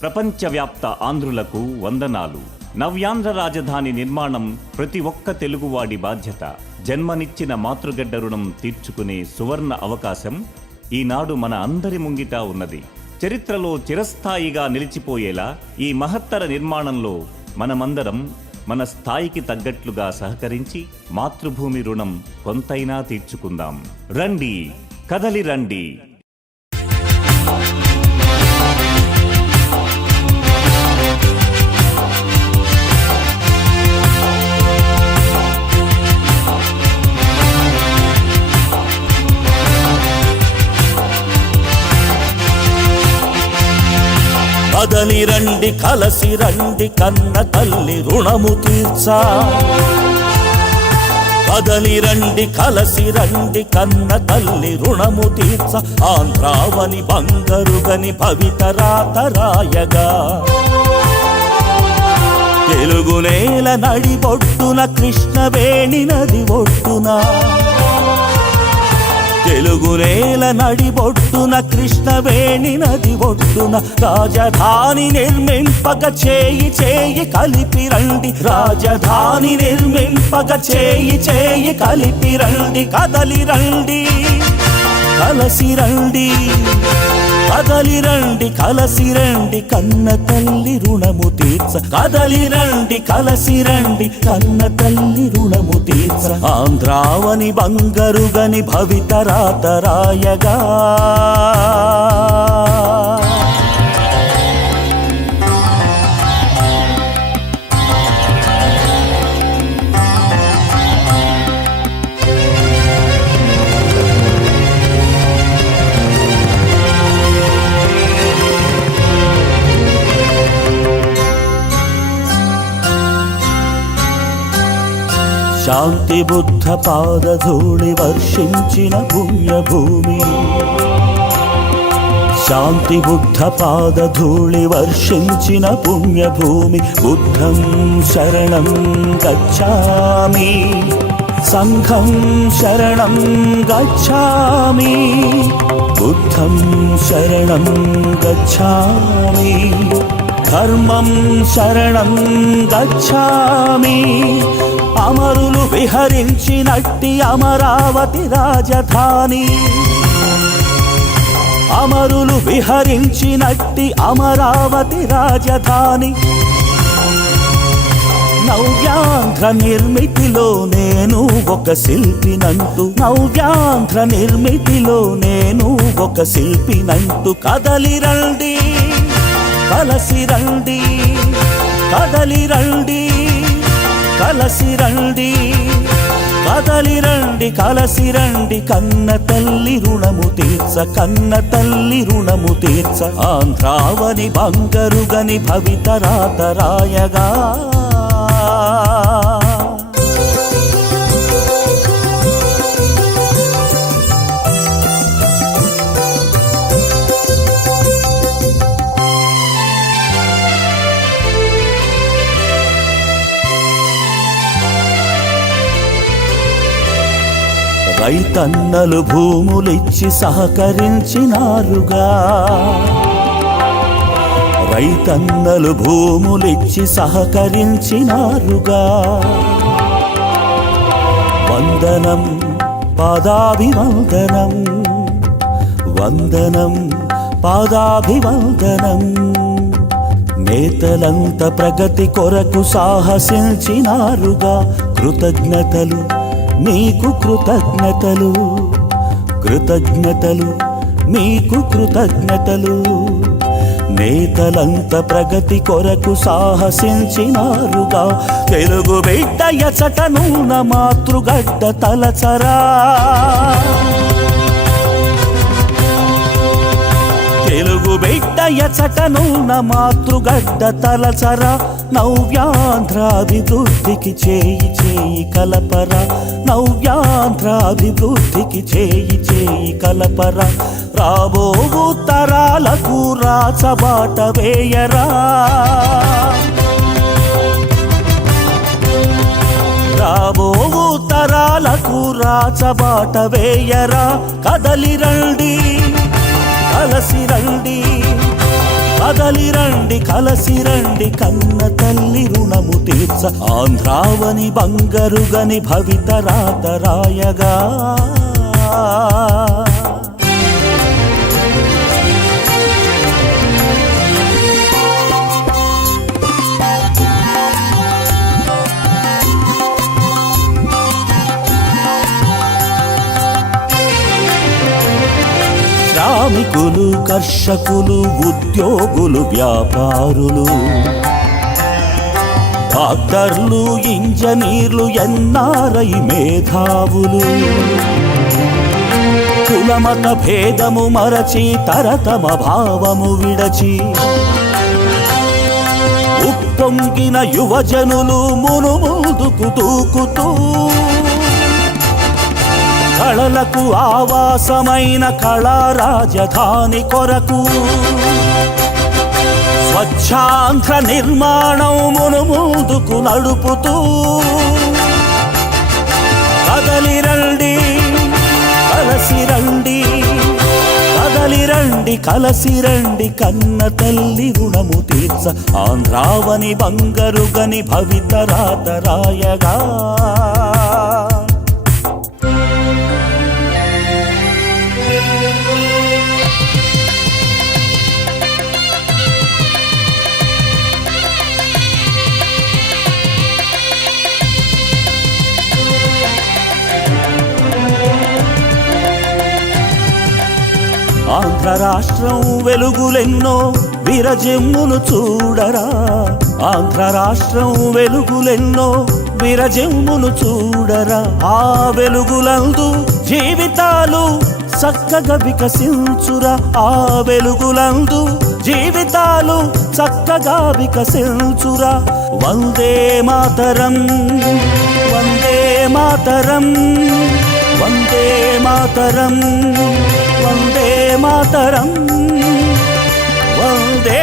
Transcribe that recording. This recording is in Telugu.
ప్రపంచవ్యాప్త ఆంధ్రులకు వందనాలు. నవ్యాంధ్ర రాజధాని నిర్మాణం ప్రతి ఒక్క తెలుగువాడి బాధ్యత. జన్మనిచ్చిన మాతృగడ్డ రుణం తీర్చుకునే సువర్ణ అవకాశం ఈనాడు మన అందరి ముంగిట ఉన్నది. చరిత్రలో చిరస్థాయిగా నిలిచిపోయేలా ఈ మహత్తర నిర్మాణంలో మనమందరం మన స్థాయికి తగ్గట్లుగా సహకరించి మాతృభూమి రుణం కొంతైనా తీర్చుకుందాం. రండి, కదలి రండి. కదలి రండి, కలసి రండి, కన్న తల్లి రుణము తీర్చా. కదలి రండి, కలసి రండి, కన్న తల్లి రుణము తీర్చ. ఆంధ్రావని బంగరుగని భవితరాతరాయగా తెలుగు నేల నడిబొట్టున కృష్ణవేణి నది ఒడ్డున. తెలుగు నేల నడిబొట్టున కృష్ణవేణి నది ఒడ్డున రాజధాని నిర్మింపక చేయి చేయి కలిపి రండి. రాజధాని నిర్మింపక చేయి చేయి కలిపి రండి. కదలి రండి, కలసి రండి, కదలి రండి, కలసి రండి, కన్న తల్లి రుణము తీర్చ. కదలి రండి, కలసి రండి, కన్న తల్లి రుణము తీర్చ. ఆంధ్రావని బంగరుగని భవితరాతరాయగా శాంతి బుద్ధ పాదధూళి వర్షించిన పుణ్యభూమి. శాంతి బుద్ధ పాదధూళి వర్షించిన పుణ్యభూమి. బుద్ధం శరణం గచ్ఛామి, సంఘం శరణం గచ్ఛామి. బుద్ధం శరణం గచ్ఛామి, ధర్మం శరణం గచ్ఛామి. అమరులు విహరించినట్టి అమరావతి రాజధాని. అమరులు విహరించినట్టి అమరావతి రాజధాని. నవ్యాంధ్ర నిర్మితిలో నేను ఒక శిల్పినంటూ. నవ్యాంధ్ర నిర్మితిలో నేను ఒక శిల్పినంటూ. కదలి రండి, కలసి రండి, కదలి రండి, కలసి రండి, కదలి రండి, కలసి రండి, కన్న తల్లి రుణము తీర్చ. కన్న తల్లి రుణము తీర్చ. ఆంధ్రావని బంగరుగని భవితరాతరాయగా రైతన్నలు భూములిచ్చి సహకరించినారుగా. రైతన్నలు భూములిచ్చి సహకరించినారుగా. వందనం పాదాభివందనం, వందనం పాదాభివందనం. నేతలంత ప్రగతి కొరకు సాహసించినారుగా. కృతజ్ఞతలు మీకు, కృతజ్ఞతలు, కృతజ్ఞతలు మీకు, కృతజ్ఞతలు. నేతలంత ప్రగతి కొరకు సాహసించినారుగా. తెలుగు బిడ్డ ఎచటనున్న మాతృగడ్డ తలచరా. తెలుగు బిడ్డ ఎచటనున్న మాతృగడ్డ తలచరా. నవ్యాంధ్రాభివృద్ధికి చేయి చేయి కలపరా. నవ్యాంధ్ర ఆంధ్ర అభివృద్ధికి చేయి చేయి కలపరా రాబోవు తరాలకు రాచబాట వేయరా రాబోవు తరాలకు రాచబాట వేయరా కదలి రండి కలసి రండి కదలి రండి కలసి రండి కన్న తల్లి రుణము తీర్చ ఆంధ్రావని బంగరుగని భవిత రాతరాయగా శ్రామికులు కర్షకులు ఉద్యోగులు వ్యాపారులు డాక్టర్లు ఇంజనీర్లు ఎన్ఆర్ఐ మేధావులు కులమత భేదము మరచి తరతమ భావము విడచి ఉప్పొంగిన యువజనులు మునుముందుకు దూకుతూ కళలకు ఆవాసమైన కళా రాజధాని కొరకు స్వచ్ఛాంధ్ర నిర్మాణమును ముందుకు నడుపుతూ కదలి రండి కలసి రండి కదలి రండి కలసి రండి కన్న తల్లి రుణము తీర్చ ఆంధ్రావని బంగరుగని భవిత రాతరాయగా ఆంధ్ర రాష్ట్రం వెలుగులెన్నో విరజిమ్మును చూడరా ఆంధ్ర రాష్ట్రం వెలుగులెన్నో విరజిమ్మును చూడరా ఆ వెలుగులందు జీవితాలు చక్కగా వికసించురా ఆ వెలుగులందు జీవితాలు చక్కగా వికసించురా వందే మాతరం వందే మాతరం వందే మాతరం వందే మాతరం వందే